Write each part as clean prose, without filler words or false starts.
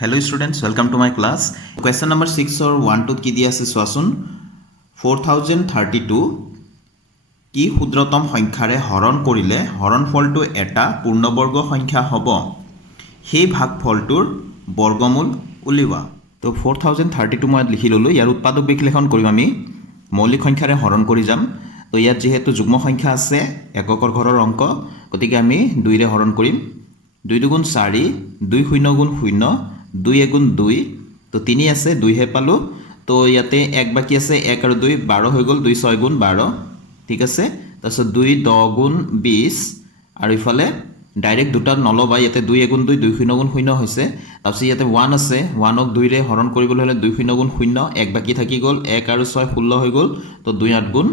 Hello students, welcome to my class. Question number 6 or 1 2 কি দিয়া আছে চোৱাচোন 4032 কি ক্ষুদ্ৰতম সংখ্যাৰে হৰণ কৰিলে হৰণফলটো এটা পূৰ্ণবৰ্গ সংখ্যা হ'ব সেই ভাগফলটোৰ বৰ্গমূল উলিওৱা তো 4032 মই লিখি ললো ইয়াৰ উৎপাদক বিশ্লেষণ কৰিম আমি মৌলিক সংখ্যাৰে হৰণ কৰি যাম তো ইয়াত যেহেতু যুগ্ম সংখ্যা আছে এককৰ ঘৰৰ অংক গতিকে আমি 2 ৰে হৰণ কৰিম 2 দুগুণ 4 2 শূন্য গুণ 0 2 এগুণ 2 তো 3 আছে 2 হে পালো তো ইয়াতে 1 বাকি আছে 1 আৰু 2 12 হৈ গল 2 6 গুণ 12 ঠিক আছে তাৰছত 2 10 গুণ 20 আৰু ইফালে ডাইৰেক্ট দুটা নলবা ইয়াতে 2 এগুণ 2 2 শূন্য গুণ 0 হৈছে তাৰছত ইয়াতে 1 আছে 1 ক 2 ৰে হৰণ কৰিবলৈ হলে 2 শূন্য গুণ 0 1 বাকি থাকি গল 1 আৰু 6 16 হৈ গল তো 2 8 গুণ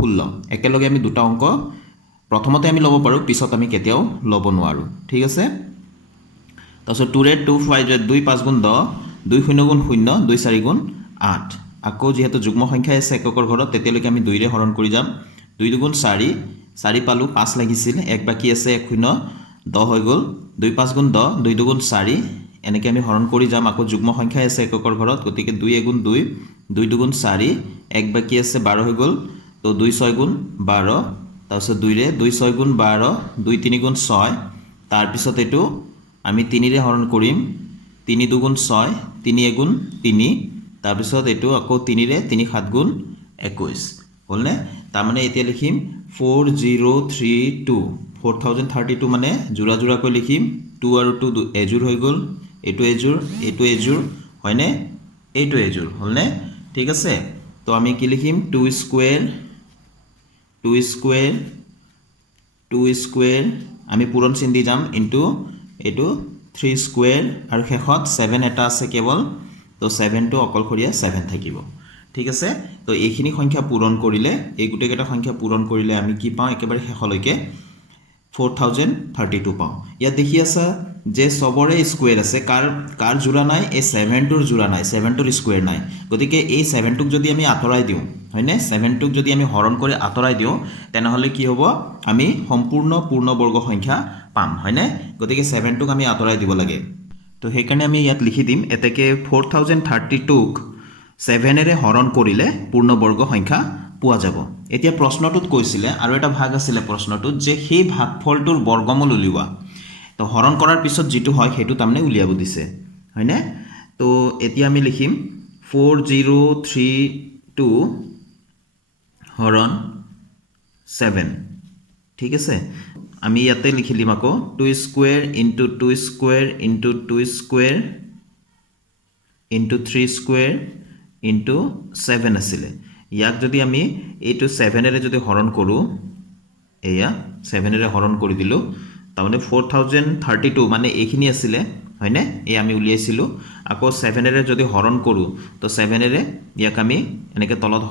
16 একেলগে আমি দুটা অংক প্ৰথমতে আমি লব পাৰো পিছত আমি কেতিয়াও লব নোৱাৰো ঠিক আছে তাৰছত 2 ৰে 2 5 ৰে 2 5 গুণ 10 2 শূন্য গুণ 0 2 4 গুণ 8 আকৌ যেহেতু যুগ্ম সংখ্যা আছে এককৰ ঘৰত তেতিয়ালৈকে আমি 2 ৰে হৰণ কৰি যাম 2 দুগুণ 4 4 পালো 5 লাগিছিল 1 বাকি আছে 1 শূন্য 10 হৈ গল 2 5 গুণ 10 2 দুগুণ 4 এনেকৈ আমি হৰণ কৰি যাম আকৌ যুগ্ম সংখ্যা আছে এককৰ ঘৰত গতিকে 2 এগুণ 2 2 দুগুণ 4 1 বাকি আছে 12 হৈ গল তো 2 6 গুণ 12 তাৰছত 2 ৰে 2 6 গুণ 12 2 3 গুণ 6 তাৰ পিছত এটো আমি 3 ৰে হৰণ কৰিম 3 দুগুণ 6 3 এগুণ 3 তাৰ পিছত এটো আকৌ 3 ৰে 3 7 গুণ 21 হলনে তাৰ মানে এতিয়া লিখিম 4032 4032 মানে জোৰা জোৰাকৈ লিখিম 2 আৰু 2 এজুৰ হৈ গল এটো এজুৰ হয়নে এইটো এজুৰ হলনে ঠিক আছে তো আমি কি লিখিম 2 স্কয়াৰ 2 স্কয়াৰ আমি পূৰণ চিন দি যাম ইনটু এটো 3 স্কয়াৰ আৰু শেষত 7 এটা আছে কেৱল তো 7 টো অকলখৰীয়া 7 থাকিব ঠিক আছে তো এইখিনি সংখ্যা পূৰণ কৰিলে এই গুটেকেটা সংখ্যা পূৰণ কৰিলে আমি কি পাওঁ একেবাৰে শেষলৈকে 4032 পাওঁ ইয়াত দেখি আছে যে সবৰে স্কয়াৰ আছে কাৰ জোৰা নাই এই 7 টোৰ জোৰা নাই 7 টোৰ স্কয়াৰ নাই গতিকে এই 7 টোক যদি আমি আতৰাই দিও হয়নে 7 টোক যদি আমি হৰণ কৰি আতৰাই দিও তেনেহলে কি হ'ব আমি সম্পূৰ্ণ পূৰ্ণবৰ্গ সংখ্যা পাম হয়নে গতিকে 7 টোক আমি আতৰাই দিব লাগে তো হেকাৰণে আমি ইয়াত লিখি দিম এতেকে 4032 ক 7 ৰে হৰণ কৰিলে পূৰ্ণবৰ্গ সংখ্যা পোৱা যাব এতিয়া প্ৰশ্নটোত কৈছিলে আৰু এটা ভাগ আছিল প্ৰশ্নটোত যে সেই ভাগফলটোৰ বৰ্গমূল উলিওৱা তো হৰণ কৰাৰ পিছত যেটো হয় হেতু তামনে উলিয়াব দিছে হয়নে তো এতিয়া আমি লিখিম 4032 হৰণ 7 ঠিক আছে আমি ইয়াতে লিখি লিম আকৌ 2 square into 2 square into 2 square into 3 square into 7 আছিল ইয়াক যদি আমি এইটো 7 ৰে যদি হৰণ কৰো এয়া 7 ৰে হৰণ কৰি দিলো তাৰমানে 4032 মানে এইখিনি আছিল হয়নে এই আমি উলিয়াইছিলো আকৌ 7 ৰে যদি হৰণ কৰো তো 7 ৰে ইয়াক আমি এনেকে তলত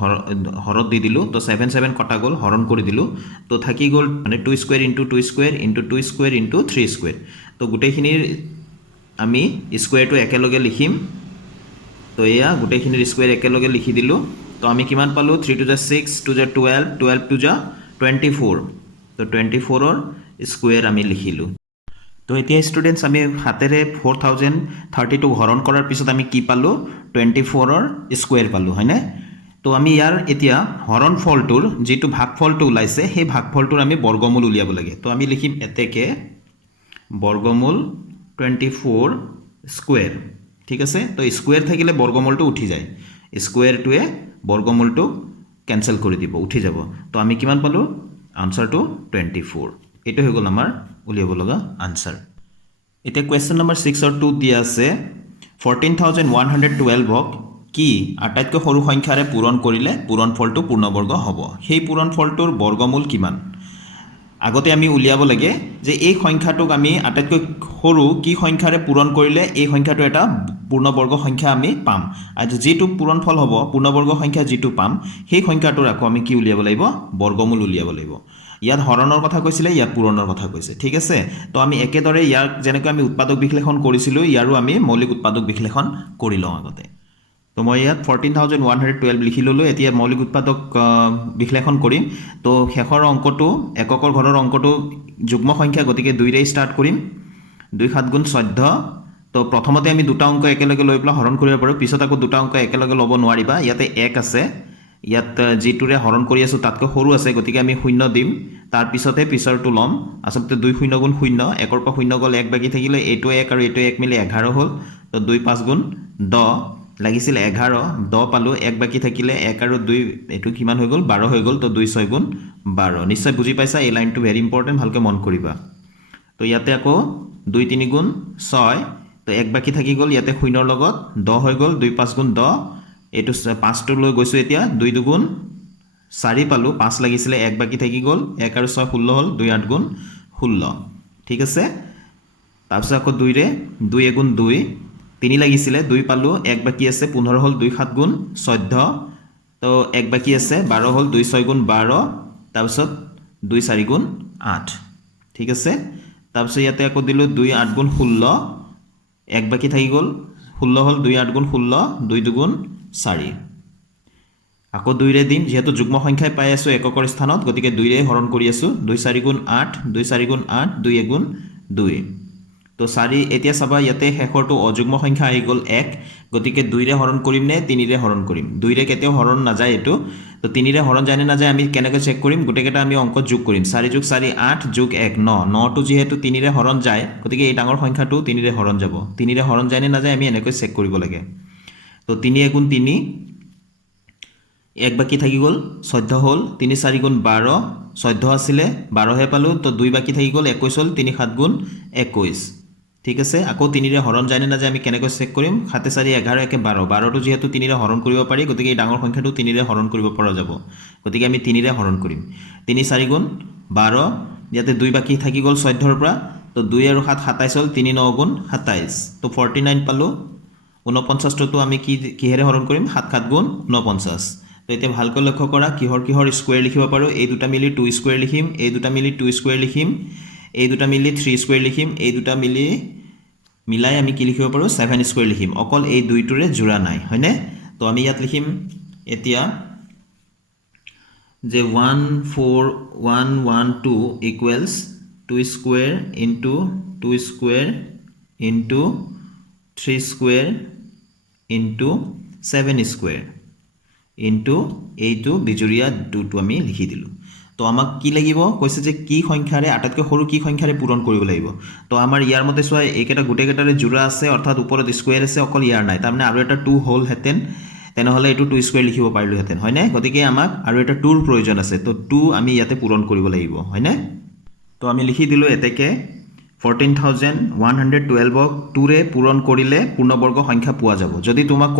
হৰত দি দিলো তো 7 7 কটা গল হৰণ কৰি দিলো তো থাকি গল মানে 2 square into 2 square into 2 square into 3 square তো গুটেখিনিৰ আমি স্কয়াৰটো একেলগে লিখিম তো এয়া গুটেখিনিৰ স্কয়াৰ একেলগে লিখি দিলো তো আমি কিমান পালো 3 to the 6 to the 12 12 to the 24 তো 24 ৰ স্কয়াৰ আমি লিখিলো তো এতিয়া স্টুডেন্টস আমি হাতেৰে 4032 হৰণ কৰাৰ পিছত আমি কি পালো 24 ৰ স্কয়াৰ পালো হয়নে তো আমি ইয়াৰ এতিয়া হৰণ ফলটোৰ যেটো ভাগফলটো ওলাইছে সেই ভাগফলটোৰ আমি বৰ্গমূল উলিয়াব লাগে তো আমি লিখিম এতেকে বৰ্গমূল 24 স্কয়াৰ ঠিক আছে তো স্কয়াৰ থাকিলে বৰ্গমূলটো উঠি যায় স্কয়াৰটোৱে বৰ্গমূলটো ক্যান্সেল কৰি দিব উঠি যাব তো আমি কিমান পালো আনসাৰটো 24 এটো হৈ গল আমাৰ উলিয়াব লগা আনসাৰ এতিয়া কোৱেশ্চন নম্বৰ 6 আৰু 2 দিয়া আছে 14112 ক কি আটাইতকৈ সৰু সংখ্যাৰে পূৰণ কৰিলে পূৰণফলটো পূৰ্ণবৰ্গ হ'ব সেই পূৰণফলটোৰ বৰ্গমূল কিমান আগতে আমি উলিয়াব লাগে যে এই সংখ্যাটোক আমি আটাইতকৈ সৰু কি সংখ্যাৰে পূৰণ কৰিলে এই সংখ্যাটো এটা পূৰ্ণবৰ্গ সংখ্যা আমি পাম আৰু যেটো পূৰণফল হ'ব পূৰ্ণবৰ্গ সংখ্যা যেটো পাম সেই সংখ্যাটোৰ আকৌ আমি কি উলিয়াব লাগিব বৰ্গমূল উলিয়াব লাগিব ইয়াত হৰণৰ কথা কৈছিলে ইয়াত পূৰণৰ কথা কৈছে ঠিক আছে তো আমি একেদৰে ইয়াক যেনেকৈ আমি উৎপাদক বিশ্লেষণ কৰিছিলো ইয়াৰো আমি মৌলিক উৎপাদক বিশ্লেষণ কৰি লওঁ আগতে তো মই ইয়াত 14112 লিখি ললো এতিয়া মৌলিক উৎপাদক বিশ্লেষণ কৰিম তো শেষৰ অংকটো এককৰ ঘৰৰ অংকটো যুগ্ম সংখ্যা গতিকে 2 ৰে ষ্টাৰ্ট কৰিম 2 7 গুণ 14 তো প্ৰথমতে আমি দুটা অংক একেলগে লৈ পেলাই হৰণ কৰিব পাৰোঁ পিছত আকৌ দুটা অংক একেলগে ল'ব নোৱাৰিবা ইয়াতে 1 আছে ইয়াত যিটোৰে হৰণ কৰি আছোঁ তাতকৈ সৰু আছে গতিকে আমি 0 দিম তাৰ পিছতে পিছৰটো ল'ম আচলতে 2 0 গুণ 0 1ৰ পৰা 0 গ'ল 1 বাকি থাকিলে এইটো 1 আৰু এইটো 1 মিলি 11 হ'ল তো 2 5 গুণ 10 লাগিছিল 11 10 পালোঁ 1 বাকি থাকিলে 1 আৰু 2 এইটো কিমান হৈ গ'ল 12 হৈ গ'ল তো 2 6 গুণ 12 নিশ্চয় বুজি পাইছা এই লাইনটো ভেৰি ইম্পৰ্টেণ্ট ভালকৈ মন কৰিবা তো ইয়াতে আকৌ 2 3 গুণ 6 তো 1 বাকি থাকি গ'ল ইয়াতে 0ৰ লগত 10 হৈ গ'ল 2 5 গুণ 10 এইটো 5টো লৈ গৈছোঁ এতিয়া 2 2 গুণ 4 পালোঁ 5 লাগিছিলে 1 বাকি থাকি গ'ল 1 আৰু 6 16 হ'ল 2 8 গুণ 16 ঠিক আছে তাৰপিছত আকৌ 2ৰে 2 গুণ 2 3 লাগিছিলে 2 পালোঁ 1 বাকি আছে 15 হ'ল 2 7 গুণ 14 তো 1 বাকি আছে 12 হ'ল 2 6 গুণ 12 তাৰপিছত 2 4 গুণ 8 ঠিক আছে তাৰপিছত ইয়াতে আকৌ দিলোঁ 2 8 গুণ 16 1 বাকি থাকি গ'ল 16 হ'ল 2 8 গুণ 16 2 2 গুণ 4 আকৌ 2ৰে দিম যেহেতু যুগ্ম সংখ্যাই পাই আছোঁ এককৰ স্থানত গতিকে 2ৰে হৰণ কৰি আছোঁ 2 4 গুণ 8 2 4 গুণ 8 2 1 গুণ 2 তো 4 এতিয়া চাবা ইয়াতে শেষৰটো অযুগ্ম সংখ্যা আহি গ'ল 1 গতিকে 2ৰে হৰণ কৰিম নে 3ৰে হৰণ কৰিম 2ৰে কেতিয়াও হৰণ নাযায় এইটো তো 3ৰে হৰণ যায় নে নাযায় আমি কেনেকৈ চেক কৰিম গোটেইকেইটা আমি অংকত যোগ কৰিম 4 যোগ 4 8 যোগ 1 9 9টো যিহেতু 3ৰে হৰণ যায় গতিকে এই ডাঙৰ সংখ্যাটো 3ৰে হৰণ যাব 3ৰে হৰণ যায় নে নাযায় আমি এনেকৈ চেক কৰিব লাগে তো 3 গুণ 3 1 বাকি থাকি গ'ল 14 হ'ল 3 4 গুণ 12 14 আছিলে 12 হে পালোঁ তো 2 বাকি থাকি গ'ল 21 হ'ল 3 7 গুণ 21 ঠিক আছে আকৌ 3ৰে হৰণ যায় নে নাযায় আমি কেনেকৈ চেক কৰিম 7 4 11 1 12 12টো যেহেতু 3ৰে হৰণ কৰিব পাৰি গতিকে এই ডাঙৰ সংখ্যাটো 3ৰে হৰণ কৰিব পৰা যাব গতিকে আমি 3ৰে হৰণ কৰিম 3 4 গুণ 12 ইয়াতে 2 বাকি থাকি গ'ল 14ৰ পৰা তো 2 আৰু 7 27 হ'ল 3 9 গুণ 27 তো 49 পালোঁ 49টো আমি কিহেৰে হৰণ কৰিম 7 7 গুণ 49 তো এতিয়া ভালকৈ লক্ষ্য কৰা কিহৰ স্কোয়াৰ লিখিব পাৰোঁ এই দুটা মিলি 2 স্কোয়াৰ লিখিম এই দুটা মিলি 2 স্কোয়াৰ লিখিম এই দুটা মিলি 3 স্কোয়াৰ লিখিম এই দুটা মিলাই আমি কি লিখিব পাৰোঁ 7 স্কোয়াৰ লিখিম অকল এই দুইটোৰে জোৰা নাই হয়নে তো আমি ইয়াত লিখিম এতিয়া যে 1 4 1 1 2 equals 2 square into 2 square into 3 square into 7 square into এইটো বিজুৰীয়া 2টো আমি লিখি দিলোঁ তো আমাক কি লাগিব কৈছে যে কি সংখ্যাৰে আটাইতকৈ সৰু কি সংখ্যাৰে পূৰণ কৰিব লাগিব তো আমাৰ ইয়াৰ মতে চোৱা এইকেইটা গোটেইকেইটাৰে জোৰা আছে অৰ্থাৎ ওপৰত স্কোয়াৰ আছে অকল ইয়াৰ নাই তাৰমানে আৰু এটা 2 হ'লহেঁতেন তেনেহ'লে এইটো 2 স্কোয়াৰ লিখিব পাৰিলোহেঁতেন হয়নে গতিকে আমাক আৰু এটা 2ৰ প্ৰয়োজন আছে তো 2 আমি ইয়াতে পূৰণ কৰিব লাগিব হয়নে তো আমি লিখি দিলোঁ এতেকে 14,112ক 2ৰে পূৰণ কৰিলে পূৰ্ণবৰ্গ সংখ্যা পোৱা যাব যদি তোমাক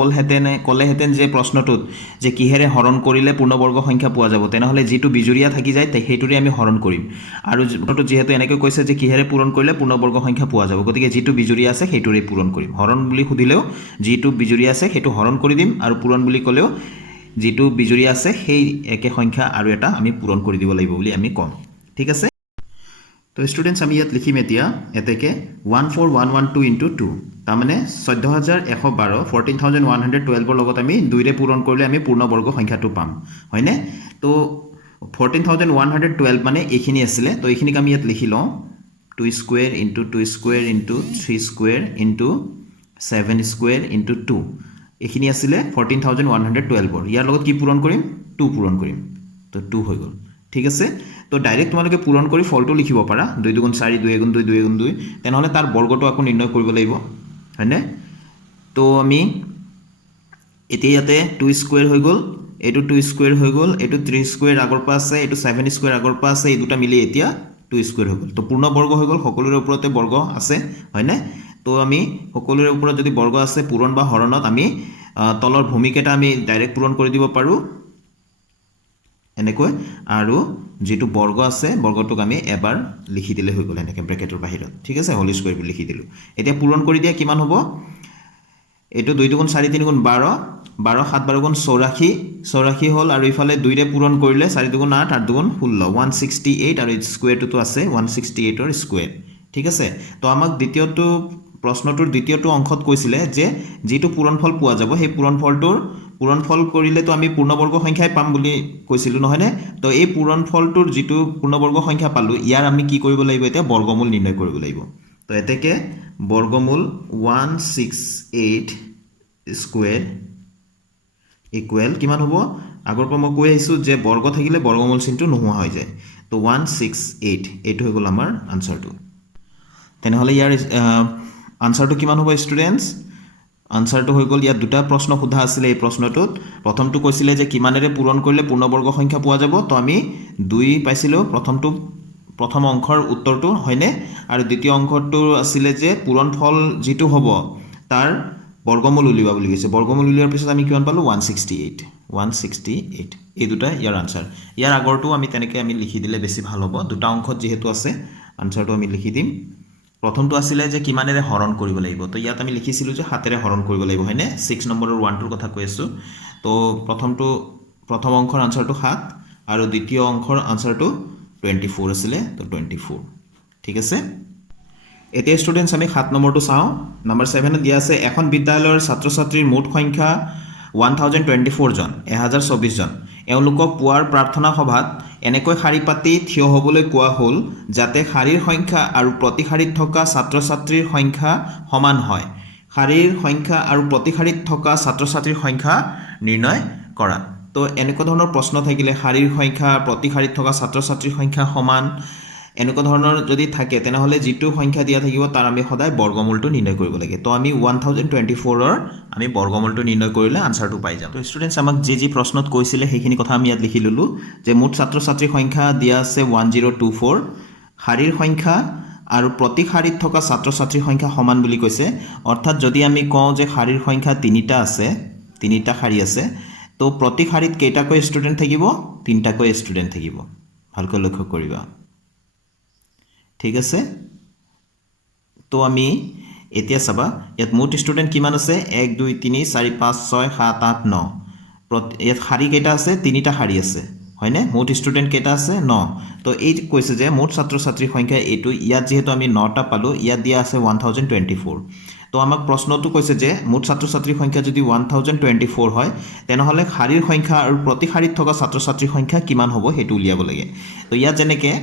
ক'লেহেঁতেন যে প্ৰশ্নটোত যে কিহেৰে হৰণ কৰিলে পূৰ্ণবৰ্গ সংখ্যা পোৱা যাব তেনেহ'লে যিটো বিজুৰীয়া থাকি যায় সেইটোৰে আমি হৰণ কৰিম আৰু যিহেতু এনেকৈ কৈছে যে কিহেৰে পূৰণ কৰিলে পূৰ্ণবৰ্গ সংখ্যা পোৱা যাব গতিকে যিটো বিজুৰীয়া আছে সেইটোৰে পূৰণ কৰিম হৰণ বুলি সুধিলেও যিটো বিজুৰীয়া আছে সেইটো হৰণ কৰি দিম আৰু পূৰণ বুলি ক'লেও যিটো বিজুৰীয়া আছে সেই একে সংখ্যা আৰু এটা আমি পূৰণ কৰি দিব লাগিব বুলি আমি ক'ম ঠিক আছে তো ষ্টুডেণ্টছ আমি ইয়াত লিখিম এতিয়া এতেকে 14112 ইনটু 2 তাৰমানে 14,112 14,112ৰ লগত আমি 2ৰে পূৰণ কৰিলে আমি পূৰ্ণবৰ্গ সংখ্যাটো পাম হয়নে তো 14,112 মানে এইখিনি আছিলে তো এইখিনিক আমি ইয়াত লিখি লওঁ 2 square into 2 square into 3 square into 7 square into 2 এইখিনি আছিলে 14,112ৰ ইয়াৰ লগত কি পূৰণ কৰিম 2 পূৰণ কৰিম তো 2 হৈ গ'ল ঠিক আছে তো ডাইৰেক্ট তোমালোকে পূৰণ কৰি ফলটো লিখিব পাৰা 2 2 গুণ 4 2 গুণ 2 2 গুণ 2 তেনেহ'লে তাৰ বৰ্গটো আকৌ নিৰ্ণয় কৰিব লাগিব হয়নে তো আমি এতিয়া ইয়াতে 2 স্কোয়াৰ হৈ গ'ল এইটো 2 স্কোয়াৰ হৈ গ'ল এইটো 3 স্কোয়াৰ আগৰ পৰা আছে এইটো 7 স্কোয়াৰ আগৰ পৰা আছে এই দুটা মিলি এতিয়া 2 স্কোয়াৰ হৈ গ'ল তো পূৰ্ণ বৰ্গ হৈ গ'ল সকলোৰে ওপৰতে বৰ্গ আছে হয়নে তো আমি সকলোৰে ওপৰত যদি বৰ্গ আছে পূৰণ বা হৰণত আমি তলৰ ভূমিকেটা আমি ডাইৰেক্ট পূৰণ কৰি দিব পাৰোঁ এনেকৈ আৰু যেটো বৰ্গ আছে বৰ্গটোক আমি এবাৰ লিখি দিলে হৈ গ'ল এনেকৈ ব্ৰেকেটৰ বাহিৰত ঠিক আছে হোল স্কয়াৰ বুলি লিখি দিলোঁ এতিয়া পূৰণ কৰি দিয়া কিমান হ'ব এটো 2 2 গুণ 4 3 গুণ 12 12 7 12 গুণ 84 হ'ল আৰু ইফালে 2 ৰে পূৰণ কৰিলে 4 2 গুণ 8 8 2 গুণ 16 168 আৰু স্কয়াৰটো আছে 168ৰ স্কয়াৰ ঠিক আছে তো আমাক দ্বিতীয়টো প্ৰশ্নটোৰ দ্বিতীয়টো অংশত কৈছিলে যে যেটো পূৰণফল পোৱা যাব সেই পূৰণফল কৰিলে তো আমি পূৰ্ণবৰ্গ সংখ্যাই পাম বুলি কৈছিলো নহয়নে তো এই পূৰণফলটোৰ যেটো পূৰ্ণবৰ্গ সংখ্যা পালো ইয়াৰ আমি কি কৰিব লাগিব এতিয়া বৰ্গমূল নিৰ্ণয় কৰিব লাগিব তো এতেকে বৰ্গমূল 168 স্কোয়াৰ ইকুৱেল কিমান হ'ব আগৰ পৰা মই কৈ আহিছোঁ যে বৰ্গ থাকিলে বৰ্গমূল চিনটো নোহোৱা হৈ যায় তো 168 এইটো হৈ গ'ল আমাৰ আনসাৰটো তেনেহ'লে ইয়াৰ আনসাৰটো কিমান হ'ব ষ্টুডেণ্টছ আনসাৰটো হৈ গ'ল ইয়াত দুটা প্ৰশ্ন সোধা আছিলে এই প্ৰশ্নটোত প্ৰথমটো কৈছিলে যে কিমানেৰে পূৰণ কৰিলে পূৰ্ণবৰ্গ সংখ্যা পোৱা যাব তো আমি 2 পাইছিলোঁ প্ৰথম অংকৰ উত্তৰটো হয়নে আৰু দ্বিতীয় অংকটো আছিলে যে পূৰণফল যেটো হ'ব তাৰ বৰ্গমূল উলিওৱা বুলি কৈছে বৰ্গমূল উলিওৱাৰ পিছত আমি কিমান পালো 168 এই দুটা ইয়াৰ আনসাৰ ইয়াৰ আগৰটো আমি তেনেকৈ আমি লিখি দিলে বেছি ভাল হ'ব দুটা অংকত যেহেতু আছে আনসাৰটো আমি লিখি দিম প্ৰথমটো আছিলে যে কিমানেৰে হৰণ কৰিব লাগিব তো ইয়াত আমি লিখিছিলোঁ যে হাতেৰে হৰণ কৰিব লাগিব হয়নে 6 নম্বৰৰ 1টোৰ কথা কৈ আছোঁ তো প্ৰথম অংকৰ আনসাৰটো 7 আৰু দ্বিতীয় অংকৰ আনসাৰটো 24 আছিলে তো 24 ঠিক আছে এতিয়া ষ্টুডেণ্টছ আমি 7 নম্বৰটো চাওঁ নম্বৰ 7 দিয়া আছে এখন বিদ্যালয়ৰ ছাত্ৰ ছাত্ৰীৰ মুঠ সংখ্যা 1024 জন 1024 জন এওঁলোকক পুৱাৰ প্ৰাৰ্থনা সভাত এনেকৈ শাৰী পাতি থিয় হ'বলৈ কোৱা হ'ল যাতে শাৰীৰ সংখ্যা আৰু প্ৰতি শাৰীত থকা ছাত্ৰ ছাত্ৰীৰ সংখ্যা সমান হয় শাৰীৰ সংখ্যা আৰু প্ৰতি শাৰীত থকা ছাত্ৰ ছাত্ৰীৰ সংখ্যা নিৰ্ণয় কৰা তো এনেকুৱা ধৰণৰ প্ৰশ্ন থাকিলে শাৰীৰ সংখ্যা প্ৰতি শাৰীত থকা ছাত্ৰ ছাত্ৰীৰ সংখ্যা সমান এনেকুৱা ধৰণৰ যদি থাকে তেনেহ'লে যেটো সংখ্যা দিয়া থাকিব তাৰ আমি সদায় বৰ্গমূলটো নিৰ্ণয় কৰিব লাগে তো আমি 1024 ৰ আমি বৰ্গমূলটো নিৰ্ণয় কৰিলে আনসাৰটো পাই যাম তো ষ্টুডেণ্টছ আমাক যি প্ৰশ্নত কৈছিলে সেইখিনি কথা আমি ইয়াত লিখি ললো যে মুঠ ছাত্ৰ ছাত্ৰীৰ সংখ্যা দিয়া আছে 1024 শাৰীৰ সংখ্যা আৰু প্ৰতি শাৰীত থকা ছাত্ৰ ছাত্ৰীৰ সংখ্যা সমান বুলি কৈছে অৰ্থাৎ যদি আমি কওঁ যে শাৰীৰ সংখ্যা 3টা আছে 3টা শাৰী আছে তো প্ৰতি শাৰীত কেইটাকৈ ষ্টুডেণ্ট থাকিব 3টাকৈ ষ্টুডেণ্ট থাকিব ভালকৈ লক্ষ্য কৰিবা ঠিক আছে তো আমি এতিয়া চাবা ইয়াত মুঠ ষ্টুডেণ্ট কিমান আছে 1 2 3 4 5 6 7 8 9 ইয়াত শাৰী কেইটা আছে 3টা শাৰী আছে হয়নে মুঠ ষ্টুডেণ্ট কেইটা আছে 9 তো এই কৈছে যে মুঠ ছাত্ৰ ছাত্ৰীৰ সংখ্যা এইটো ইয়াত যেহেতু আমি 9টা পালো ইয়াত দিয়া আছে 1024 তো আমাক প্ৰশ্নটো কৈছে যে মুঠ ছাত্ৰ ছাত্ৰীৰ সংখ্যা যদি 1024 হয় তেনেহ'লে শাৰীৰ সংখ্যা আৰু প্ৰতি শাৰীত থকা ছাত্ৰ ছাত্ৰীৰ সংখ্যা কিমান হ'ব হেতু উলিয়াব লাগে তো ইয়াত যেনেকৈ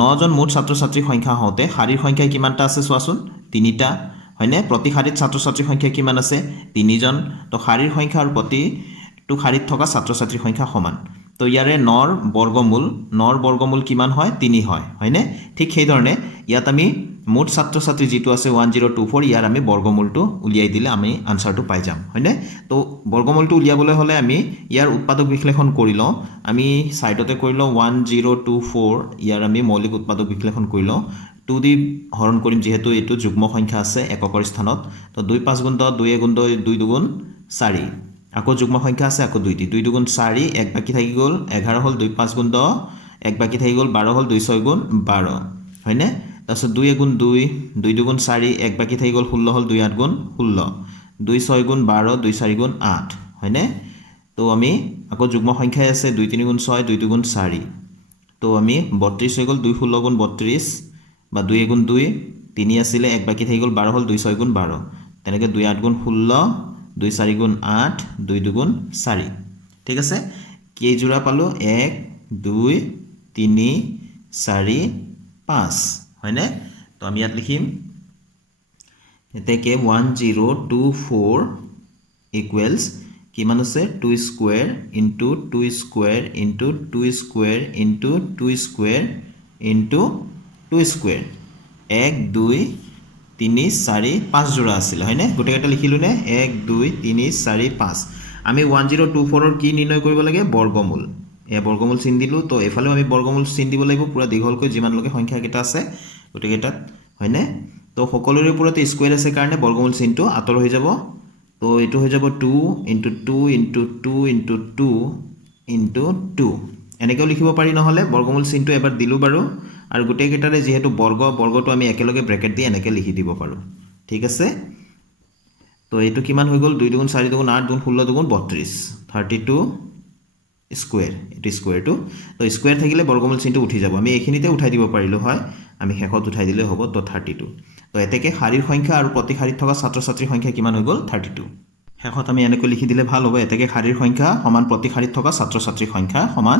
9 জন মুঠ ছাত্ৰ ছাত্ৰীৰ সংখ্যা হওঁতে শাৰীৰ সংখ্যা কিমানটা আছে চোৱাচোন 3টা হয়নে প্ৰতি শাৰীত ছাত্ৰ ছাত্ৰীৰ সংখ্যা কিমান আছে 3 জন তো শাৰীৰ সংখ্যা আৰু প্ৰতিটো শাৰীত থকা ছাত্ৰ ছাত্ৰীৰ সংখ্যা সমান তো ইয়াৰে 9ৰ বৰ্গমূল কিমান হয় 3 হয় হয়নে ঠিক সেই ধৰণে ইয়াত আমি মুঠ ছাত্ৰ ছাত্ৰী যেটো আছে 1024 ইয়াৰ আমি বৰ্গমূলটো উলিয়াই দিলে আমি আনসাৰটো পাই যাম হয়নে তো বৰ্গমূলটো উলিয়াবলৈ হলে আমি ইয়াৰ উৎপাদক বিশ্লেষণ কৰি লওঁ আমি সাইডতে কৰি লওঁ 1024 ইয়াৰ আমি মৌলিক উৎপাদক বিশ্লেষণ কৰি লওঁ 2 দি হৰণ কৰিম যেহেতু এইটো যুগ্ম সংখ্যা আছে এককৰ স্থানত তো 2 5 গুণ 10 2 গুণ 2 2 গুণ 4 আকৌ যুগ্ম সংখ্যা আছে আকৌ 2 2 গুণ 4 এক বাকি থাকি গ'ল 11 হ'ল 2 5 গুণ 10 এক বাকি থাকি গ'ল 12 হ'ল 2 6 গুণ 12 হয়নে তাৰপিছত 2 গুণ 2 2 গুণ 4 এক বাকি থাকি গ'ল 16 হ'ল 2 8 গুণ 16 2 6 গুণ 12 2 4 গুণ 8 হয়নে তো আমি আকৌ যুগ্ম সংখ্যাই আছে 2 3 গুণ 6 2 2 গুণ 4 তো আমি 32 হৈ গ'ল 2 16 গুণ 32 বা 2 গুণ 2 3 আছিলে এক বাকি থাকি গ'ল 12 হ'ল 2 6 গুণ 12 তেনেকৈ 2 8 গুণ 16 2 4 গুণ 8 2 2 গুণ 4 ঠিক আছে কেই জোড়া পালো 1 2 3 4 5 হয়নে তো আমি ইয়াত লিখিম এতেকে 1024 ইকুৱেলছ কিমান আছে 2 square into 2 square into 2 square into 2 square into 2 square 1 2 3 4 5 জোড়া আছিল হয়নে গোটেইটা লিখিলো নে 1 2 3 4 5 আমি 1024 ৰ কি নিৰ্ণয় কৰিব লাগে বৰ্গমূল বৰ্গমূল চিন দিলো তো এফালেও আমি বৰ্গমূল চিন দিব লাগিব পুৰা দীঘলকৈ যিমান লগে সংখ্যা কেইটা আছে গোটেইটাত হয়নে তো সকলোৰে ওপৰতে স্কোয়াৰ আছে কাৰণে বৰ্গমূল চিনটো আতৰ হৈ যাব তো এটো হৈ যাব 2 * 2 * 2 * 2 * 2 এনেকৈ লিখিব পাৰি নহলে বৰ্গমূল চিনটো এবাৰ দিলু বাৰু আৰু গোটেইকেইটাৰে যেহেতু বৰ্গটো আমি একেলগে ব্ৰেকেট দি এনেকৈ লিখি দিব পাৰো ঠিক আছে তো এটো কিমান হৈ গ'ল 2 * 4 * 8 * 16 * 32 32 স্কোয়াৰ এটো স্কোয়াৰটো তো স্কোয়াৰ থাকিলে বৰ্গমূল চিনটো উঠি যাব আমি এইখিনিতে উঠাই দিব পাৰিলো হয় আমি শেষত উঠাই দিলে হ'ব তো 32 তো এতেকে শাৰীৰ সংখ্যা আৰু প্ৰতি শাৰীত থকা ছাত্ৰ ছাত্ৰীৰ সংখ্যা কিমান হৈ গ'ল 32 শেষত আমি এনেকৈ লিখি দিলে ভাল হ'ব এতেকে শাৰীৰ সংখ্যা সমান প্ৰতি শাৰীত থকা ছাত্ৰ ছাত্ৰীৰ সংখ্যা সমান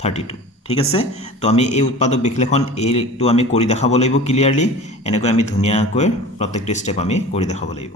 32 ঠিক আছে তো আমি এই উৎপাদক বিশ্লেষণ এইটো আমি কৰি দেখাব লাগিব ক্লিয়াৰলি এনেকৈ আমি ধুনীয়াকৈ প্ৰত্যেকটো ষ্টেপ আমি কৰি দেখাব লাগিব